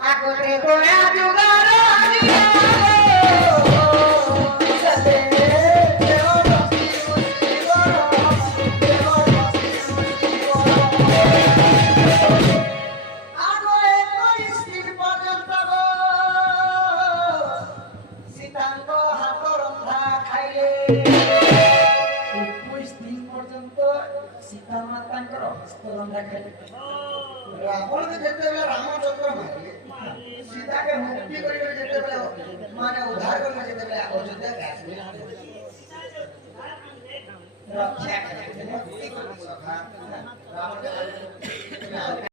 Aku terkoya juga Ravan যেতেবেলে রামচন্দ্র মারিলে সীতাকে মুক্তি করিবে যেতেবেলে মানে উদ্ধার করিবে যেতেবেলে অযোধ্যা আসবে রক্ষা করতে মুক্তি করতে সখা রাবণ